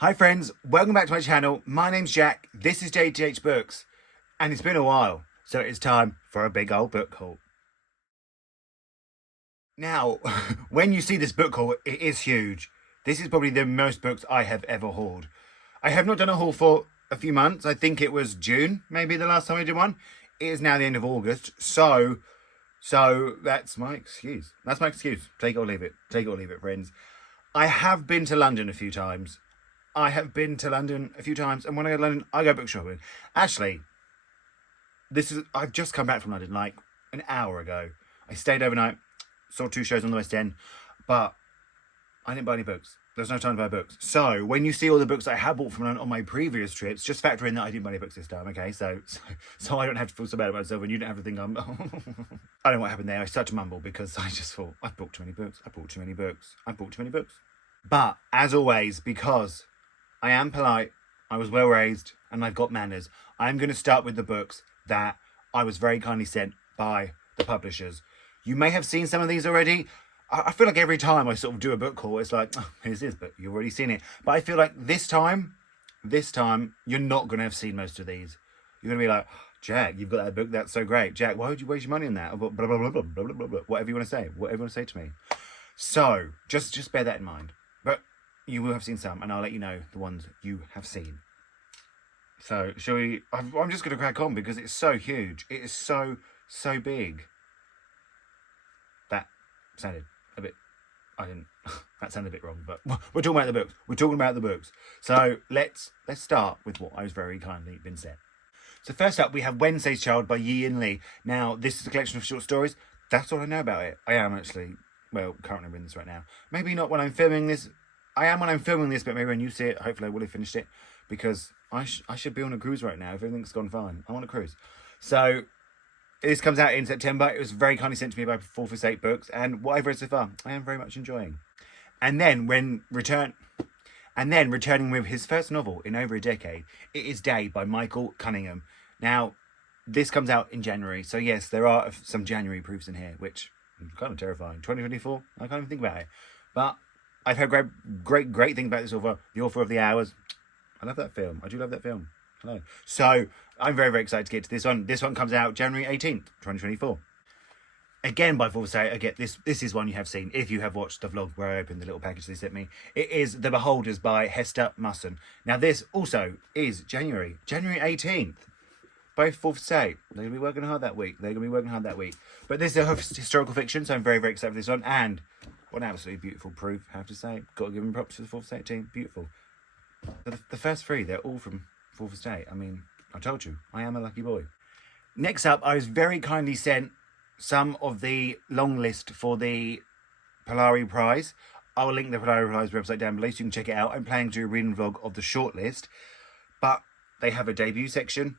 Hi friends, welcome back to my channel. My name's Jack, this is Jthbooks, and it's been a while, so it's time for a big old book haul. Now, when you see this book haul, it is huge. This is probably the most books I have ever hauled. I have not done a haul for a few months. I think it was June, maybe the last time I did one. It is now the end of August, so that's my excuse. That's my excuse. Take it or leave it. Take it or leave it, friends. I have been to London a few times. And when I go to London, I go book shopping. Actually, I've just come back from London like an hour ago. I stayed overnight, saw 2 shows on the West End, but I didn't buy any books. There's no time to buy books. So when you see all the books I have bought from London on my previous trips, just factor in that I didn't buy any books this time, okay? So I don't have to feel so bad about myself, and you don't have to think I'm... I don't know what happened there. I started to mumble because I just thought, I've bought too many books. I bought too many books. But as always, because I am polite, I was well raised, and I've got manners, I'm going to start with the books that I was very kindly sent by the publishers. You may have seen some of these already. I feel like every time I sort of do a book haul, it's like, oh, here's this, but you've already seen it. But I feel like this time, you're not going to have seen most of these. You're going to be like, Jack, you've got that book, that's so great. Jack, why would you waste your money on that? Blah, blah, blah, blah, blah, blah, blah, blah. Whatever you want to say. Whatever you want to say to me. So, just bear that in mind. But you will have seen some, and I'll let you know the ones you have seen. So, shall we... I'm just going to crack on because it's so huge. It is so big. That sounded a bit... that sounded a bit wrong, but we're talking about the books. So, let's start with what I was very kindly been sent. So, first up, we have Wednesday's Child by Yi-In Lee. Now, this is a collection of short stories. That's all I know about it. I am actually... Well, currently reading this right now. Maybe not when I'm filming this. I am when I'm filming this, but maybe when you see it, hopefully I will have finished it. Because I should be on a cruise right now if everything's gone fine. I'm on a cruise. So, this comes out in September. It was very kindly sent to me by 458books. And what I've read so far, I am very much enjoying. And then, returning with his first novel in over a decade, It Is Day by Michael Cunningham. Now, this comes out in January. So, yes, there are some January proofs in here, which... kind of terrifying. 2024, I can't even think about it. But I've heard great things about this author, the author of The Hours. I love that film. I do love that film. Hello. So I'm very excited to get to this one. This one comes out January 18th, 2024. Again by 458. Again, this is one you have seen if you have watched the vlog where I opened the little package they sent me. It is The Beholders by Hester Musson. Now this also is January 18th. Both 458. They're going to be working hard that week. But this is a historical fiction, so I'm very excited for this one. And what an absolutely beautiful proof, I have to say. Got to give them props to the 458 team. Beautiful. The first 3, they're all from 458. I mean, I told you, I am a lucky boy. Next up, I was very kindly sent some of the long list for the Polari Prize. I will link the Polari Prize website down below so you can check it out. I'm planning to do a reading vlog of the shortlist. But they have a debut section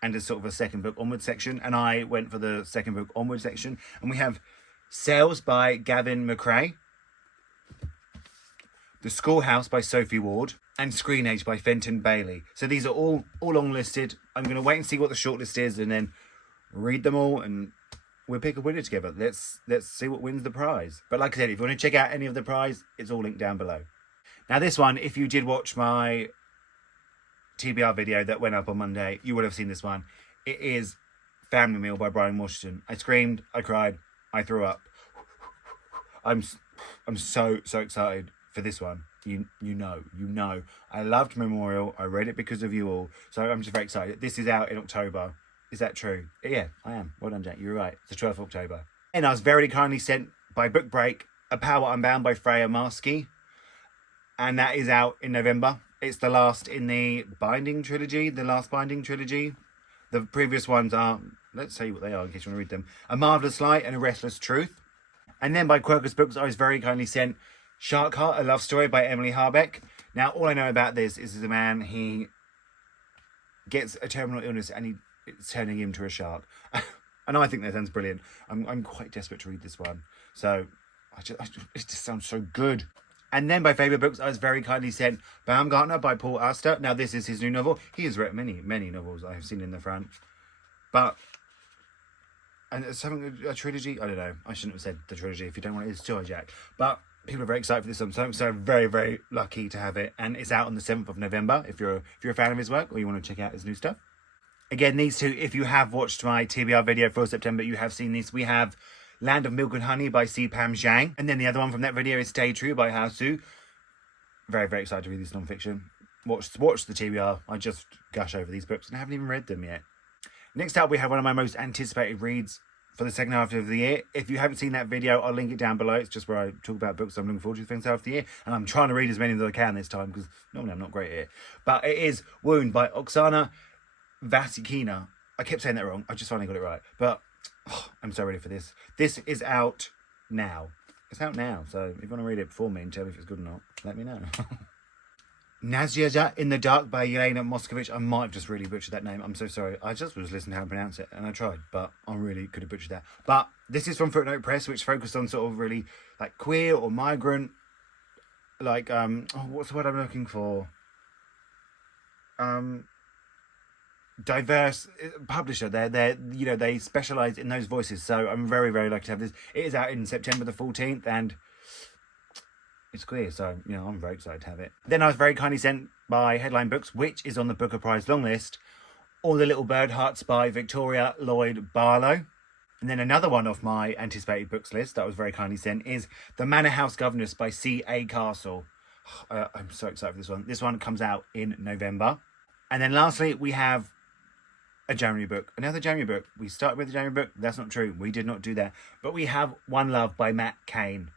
and a sort of a second book onward section, and I went for the second book onward section. And we have Sales by Gavin McRae, The Schoolhouse by Sophie Ward, and Screen Age by Fenton Bailey. So these are all long listed. I'm going to wait and see what the shortlist is and then read them all, and we'll pick a winner together. Let's see what wins the prize. But like I said, if you want to check out any of the prize, it's all linked down below. Now this one, if you did watch my TBR video that went up on Monday, you would have seen this one. It is Family Meal by Brian Washington. I screamed, I cried, I threw up. I'm so excited for this one. You know. I loved Memorial. I read it because of you all. So I'm just very excited. This is out in October. Is that true? Yeah, I am. Well done, Jack. You're right. It's the 12th of October. And I was very kindly sent by Book Break, A Power Unbound by Freya Marsky. And that is out in November. It's the last in the Binding trilogy, The previous ones are, let's tell you what they are in case you want to read them. A Marvellous Light and A Restless Truth. And then by Quercus Books, I was very kindly sent Shark Heart, A Love Story by Emily Harbeck. Now, all I know about this is a man, he gets a terminal illness and it's turning him to a shark. And I think that sounds brilliant. I'm quite desperate to read this one. So, it just sounds so good. And then by Favourite Books, I was very kindly sent Baumgartner by Paul Auster. Now, this is his new novel. He has read many novels I have seen in the front. But, and it's having a trilogy. I don't know. I shouldn't have said the trilogy. If you don't want it, it's still a Jack. But People are very excited for this one, so very, very lucky to have it. And it's out on the 7th of November if you're a fan of his work or you want to check out his new stuff. Again, these two, if you have watched my TBR video for September, you have seen these. We have Land of Milk and Honey by C. Pam Zhang. And then the other one from that video is Stay True by Hao Su. Very, very excited to read this non-fiction. Watch the TBR. I just gush over these books and I haven't even read them yet. Next up, we have one of my most anticipated reads for the second half of the year. If you haven't seen that video, I'll link it down below. It's just where I talk about books I'm looking forward to the second half of the year. And I'm trying to read as many as I can this time because normally I'm not great at it. But it is Wound by Oksana Vasikina. I kept saying that wrong. I just finally got it right. But I'm so ready for this. This is out now. It's out now. So if you want to read it before me and tell me if it's good or not, let me know. Nazyaja in the Dark by Yelena Moskovich. I might have just really butchered that name. I'm so sorry. I just was listening to how to pronounce it and I tried, but I really could have butchered that. But this is from Footnote Press, which focused on sort of really like queer or migrant, like, what's the word I'm looking for? Diverse publisher. They specialise in those voices. So I'm very, very lucky to have this. It is out in September the 14th and it's queer, so, I'm very excited to have it. Then I was very kindly sent by Headline Books, which is on the Booker Prize long list, All the Little Bird Hearts by Victoria Lloyd Barlow. And then another one off my anticipated books list that was very kindly sent is The Manor House Governess by C.A. Castle. I'm so excited for this one. This one comes out in November. And then lastly, we have a January book. Another January book. We started with the January book. That's not true. We did not do that. But we have One Love by Matt Cain.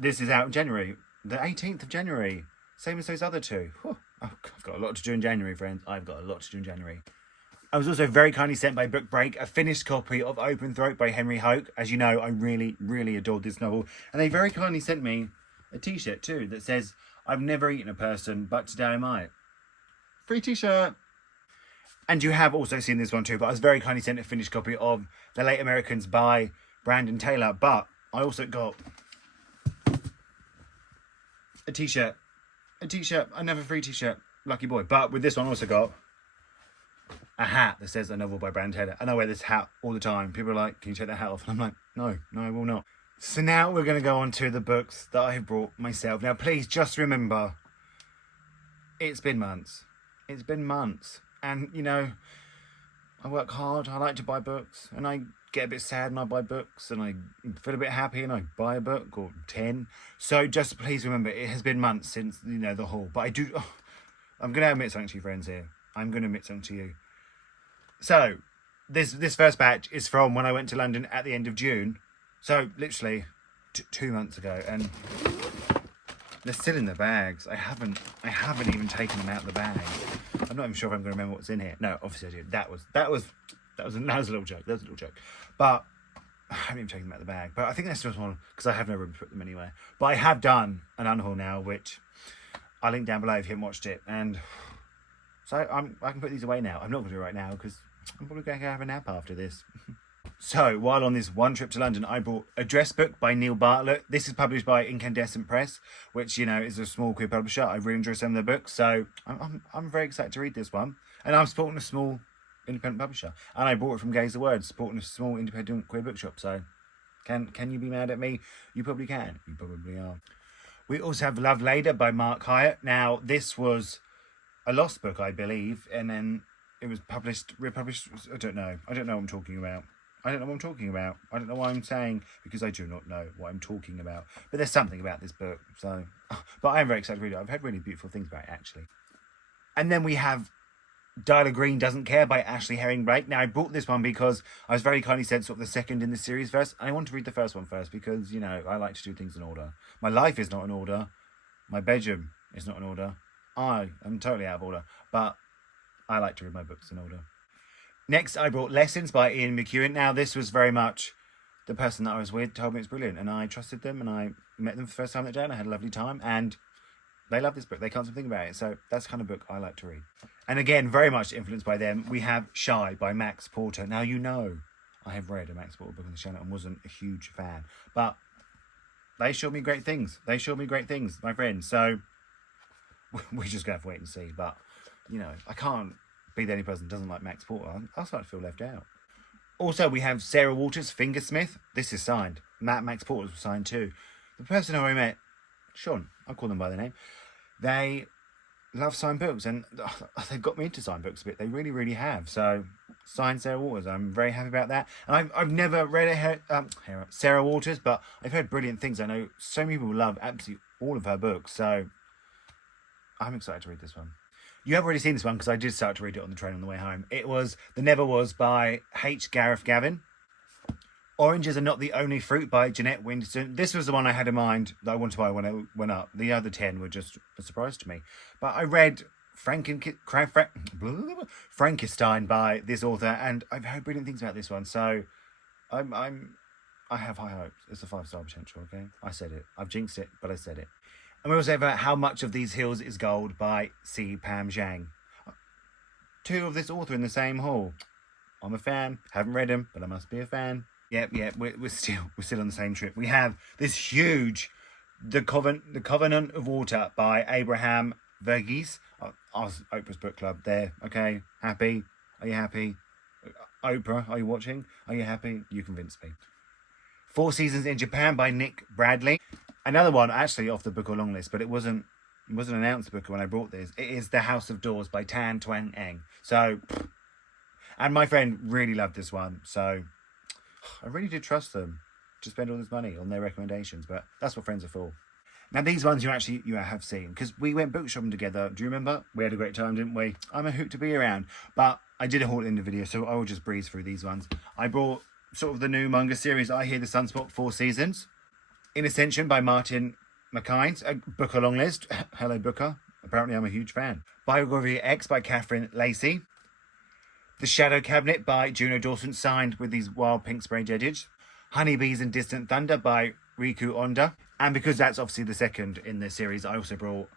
This is out in January, the 18th of January. Same as those other two. Whew. I've got a lot to do in January, friends. I've got a lot to do in January. I was also very kindly sent by Book Break a finished copy of Open Throat by Henry Hoke. As you know, I really, really adored this novel. And they very kindly sent me a t-shirt too that says, I've never eaten a person, but today I might. Free t-shirt. And you have also seen this one too, but I was very kindly sent a finished copy of The Late Americans by Brandon Taylor. But I also got a t-shirt, another free t-shirt, lucky boy. But with this one, I also got a hat that says a novel by Brandon Taylor. And I wear this hat all the time. People are like, can you take that hat off? And I'm like, no, I will not. So now we're going to go on to the books that I have brought myself. Now, please just remember, it's been months. It's been months. And, I work hard. I like to buy books. And I get a bit sad and I buy books. And I feel a bit happy and I buy a book or 10. So just please remember, it has been months since, the haul. But I'm going to admit something to you, friends, here. I'm going to admit something to you. So, this first batch is from when I went to London at the end of June. So, literally 2 months ago. And they're still in the bags. I haven't even taken them out of the bag. I'm not even sure if I'm going to remember what's in here. No, obviously I did. That was a little joke. That was a little joke. But I haven't even taken them out of the bag. But I think that's just one because I have no room to put them anywhere. But I have done an unhaul now, which I'll link down below if you haven't watched it. And so I can put these away now. I'm not going to do it right now because I'm probably going to have a nap after this. So, while on this one trip to London, I bought a dress book by Neil Bartlett. This is published by Incandescent Press, which, is a small queer publisher. I really enjoy some of their books, so I'm very excited to read this one. And I'm supporting a small independent publisher. And I bought it from Gaze the Word, supporting a small independent queer bookshop. So, can you be mad at me? You probably can. You probably are. We also have Love Later by Mark Hyatt. Now, this was a lost book, I believe, and then it was republished. I don't know what I'm talking about. I don't know what I'm talking about. I don't know what I'm saying because I do not know what I'm talking about. But there's something about this book. But I am very excited to read it. I've heard really beautiful things about it, actually. And then we have Dialer Green Doesn't Care by Ashley Herring-Blake. Now, I bought this one because I was very kindly sent sort of the second in the series first. And I want to read the first one first because, I like to do things in order. My life is not in order. My bedroom is not in order. I am totally out of order. But I like to read my books in order. Next, I brought Lessons by Ian McEwan. Now, this was very much the person that I was with told me it's brilliant. And I trusted them and I met them for the first time that day and I had a lovely time. And they love this book. They can't stop thinking about it. So that's the kind of book I like to read. And again, very much influenced by them, we have Shy by Max Porter. Now, I have read a Max Porter book on the channel and wasn't a huge fan. But they showed me great things. My friends. So we're just going to have to wait and see. But, I can't be the only person that doesn't like Max Porter. I'll start to feel left out. Also, we have Sarah Waters, Fingersmith. This is signed. Max Porter's was signed too. the person who I met, Sean, I'll call them by their name, they love signed books, and they've got me into signed books a bit. They really, really have. So, signed Sarah Waters. I'm very happy about that. And I've never read Sarah Waters, but I've heard brilliant things. I know so many people love absolutely all of her books. So, I'm excited to read this one. You have already seen this one because I did start to read it on the train on the way home. It was The Never Was by H. Gareth Gavin. Oranges Are Not the Only Fruit by Jeanette Winston. This was the one I had in mind that I wanted to buy when I went up. The other 10 were just a surprise to me. But I read Frankenstein by this author, and I've heard brilliant things about this one. So I have high hopes. It's a 5-star potential, okay? I said it. I've jinxed it, but I said it. And we also have How Much of These Hills Is Gold by C. Pam Zhang. 2 of this author in the same haul. I'm a fan. Haven't read them, but I must be a fan. Yep. We're still on the same trip. We have this huge, The Covenant of Water by Abraham Verghese. Oprah's book club there. Okay, happy? Are you happy? Oprah, are you watching? Are you happy? You convinced me. 4 Seasons in Japan by Nick Bradley. Another one actually off the book or long list, but it wasn't announced book when I brought this. It is The House of Doors by Tan Twang Eng. So, and my friend really loved this one. So, I really did trust them to spend all this money on their recommendations, but that's what friends are for. Now, these ones you have seen, because we went book shopping together. Do you remember? We had a great time, didn't we? I'm a hoot to be around. But I did a haul in the video, so I will just breeze through these ones. I brought sort of the new manga series, I Hear the Sunspot, 4 Seasons. In Ascension by Martin McKines, a Booker long list. Hello, Booker. Apparently, I'm a huge fan. Biography X by Catherine Lacey. The Shadow Cabinet by Juno Dawson, signed with these wild pink sprayed edges. Honeybees and Distant Thunder by Riku Onda. And because that's obviously the second in the series, I also brought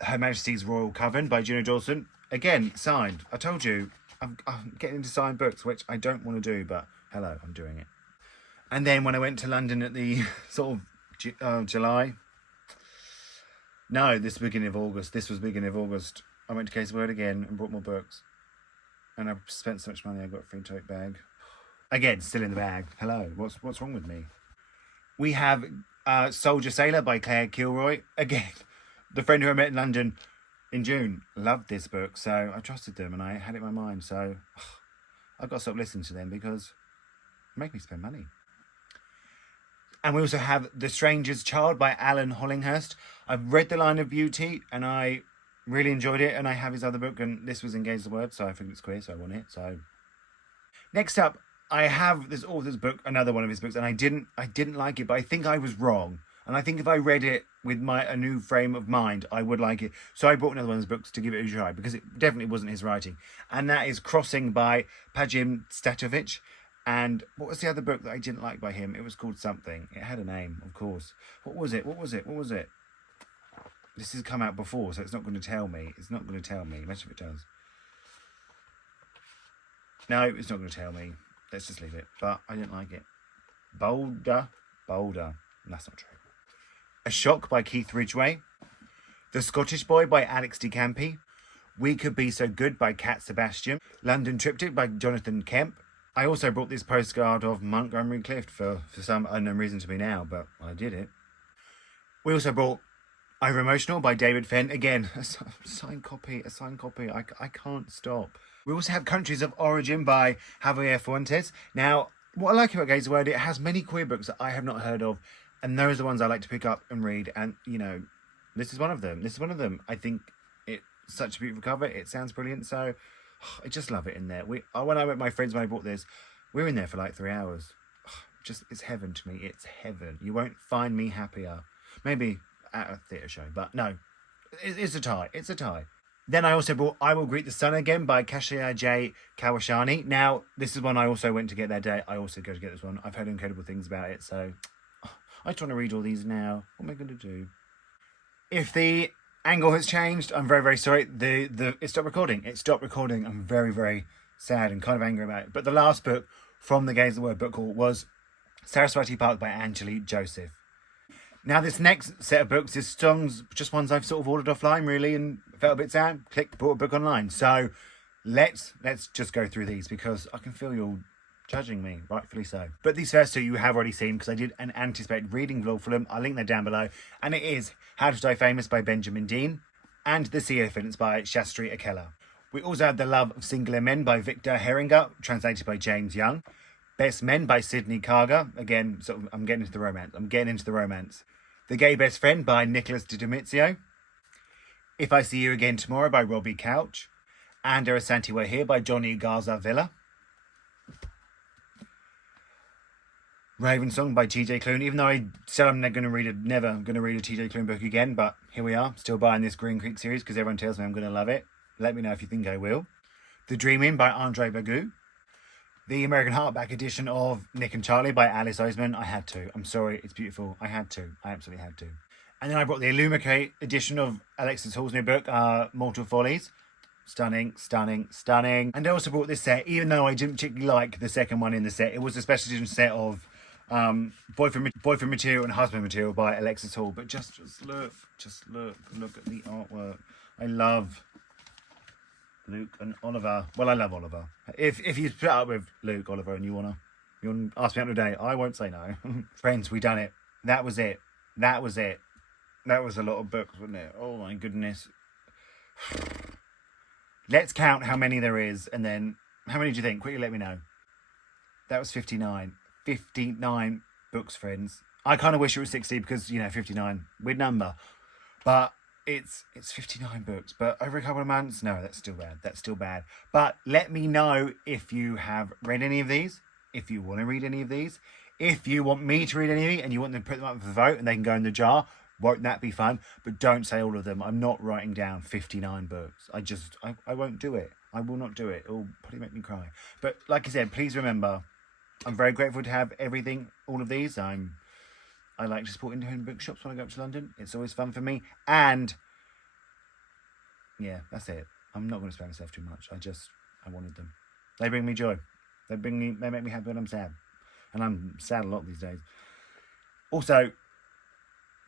Her Majesty's Royal Coven by Juno Dawson. Again, signed. I told you, I'm getting into signed books, which I don't want to do, but hello, I'm doing it. And then when I went to London at the sort of July... No, this beginning of August. This was beginning of August. I went to Case Word again and brought more books. And I spent so much money, I got a free tote bag. Again, still in the bag. Hello, what's wrong with me? We have Soldier Sailor by Claire Kilroy. Again, the friend who I met in London in June loved this book, so I trusted them and I had it in my mind. So I've got to stop listening to them because they make me spend money. And we also have The Stranger's Child by Alan Hollinghurst. I've read The Line of Beauty and I really enjoyed it, and I have his other book, and this was Engage the Word, so I think it's queer, so I want it. So next up, I have this author's book, another one of his books, and I didn't like it, but I think I was wrong. And I think if I read it with a new frame of mind, I would like it. So I bought another one of his books to give it a try, because it definitely wasn't his writing. And that is Crossing by Pajim Statovic. And what was the other book that I didn't like by him? It was called something. It had a name, of course. What was it? This has come out before, so it's not going to tell me. Imagine if it does. No, it's not going to tell me. Let's just leave it. But I didn't like it. Boulder. That's not true. A Shock by Keith Ridgway. The Scottish Boy by Alex de Campi. We Could Be So Good by Cat Sebastian. London Triptych by Jonathan Kemp. I also brought this postcard of Montgomery Clift for some unknown reason to me now, but I did it. We also brought Over Emotional by David Fenn. Again, a signed copy. I can't stop. We also have Countries of Origin by Javier Fuentes. Now, what I like about Gaze the Word, it has many queer books that I have not heard of, and those are the ones I like to pick up and read. And, this is one of them. I think it's such a beautiful cover. It sounds brilliant. So I just love it in there. When I went with my friends when I bought this, we were in there for like 3 hours. It's heaven to me. It's heaven. You won't find me happier. Maybe at a theatre show, but no. It's a tie. Then I also bought I Will Greet the Sun Again by Kashia J. Kawashani. Now, this is one I also went to get that day. I also go to get this one. I've heard incredible things about it, so I just want to read all these now. What am I going to do? If the angle has changed, I'm very, very sorry. It stopped recording. I'm very, very sad and kind of angry about it. But the last book from the Gaze the Word book haul was Saraswati Park by Anjali Joseph. Now, this next set of books is just ones I've sort of ordered offline, really, and felt a bit sad. Clicked, bought a book online. So let's just go through these because I can feel you're judging me, rightfully so. But these first two you have already seen because I did an anticipated reading vlog for them. I'll link that down below. And it is How to Die Famous by Benjamin Dean and The Sea Elephants by Shastri Akella. We also have The Love of Singular Men by Victor Heringer, translated by James Young. Best Men by Sidney Carger. Again, I'm getting into the romance. The Gay Best Friend by Nicholas Di Domizio. If I See You Again Tomorrow by Robbie Couch. And There Is Santi We're Here by Johnny Garza Villa. Raven Song by TJ Klune. Even though I said I'm never going to read a TJ Klune book again, but here we are, still buying this Green Creek series because everyone tells me I'm going to love it. Let me know if you think I will. The Dream In by Andre Bagou. The American Hardback edition of Nick and Charlie by Alice Oseman. I had to. I'm sorry, it's beautiful. I had to. I absolutely had to. And then I brought the Illumicate edition of Alexis Hall's new book, Mortal Follies. Stunning, stunning, stunning. And I also brought this set, even though I didn't particularly like the second one in the set. It was a special edition set of boyfriend material and husband material by Alexis Hall. But just look at the artwork. I love Luke and Oliver. Well, I love Oliver. If you split up with Luke, Oliver, and you wanna ask me out today, I won't say no. Friends, we done it. That was it. That was a lot of books, wasn't it? Oh my goodness. Let's count how many there is, and then how many do you think? Quickly let me know. That was 59. 59 books, friends. I kind of wish it was 60 because, 59, weird number. But it's 59 books. But over a couple of months, no, that's still bad. But let me know if you have read any of these, if you want to read any of these, if you want me to read any of these and you want them to put them up for vote and they can go in the jar. Won't that be fun? But don't say all of them. I'm not writing down 59 books. I won't do it. I will not do it. It'll probably make me cry. But like I said, please remember, I'm very grateful to have everything, all of these. I like to support independent bookshops when I go up to London. It's always fun for me. And yeah, that's it. I'm not going to spare myself too much. I wanted them. They bring me joy. They make me happy when I'm sad. And I'm sad a lot these days. Also,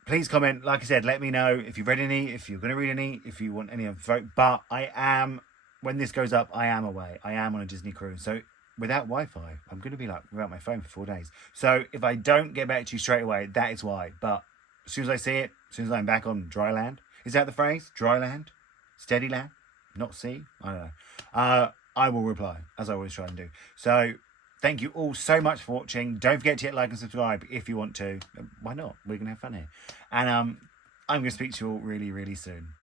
please comment, like I said, let me know if you've read any, if you're going to read any, if you want any of vote. But when this goes up, I am away. I am on a Disney cruise. So without Wi-Fi, I'm going to be without my phone for 4 days. So if I don't get back to you straight away, that is why. But as soon as I see it, as soon as I'm back on dry land, is that the phrase? Dry land? Steady land? Not sea? I don't know. I will reply, as I always try and do. So thank you all so much for watching. Don't forget to hit like and subscribe if you want to. Why not? We're going to have fun here. And I'm going to speak to you all really, really soon.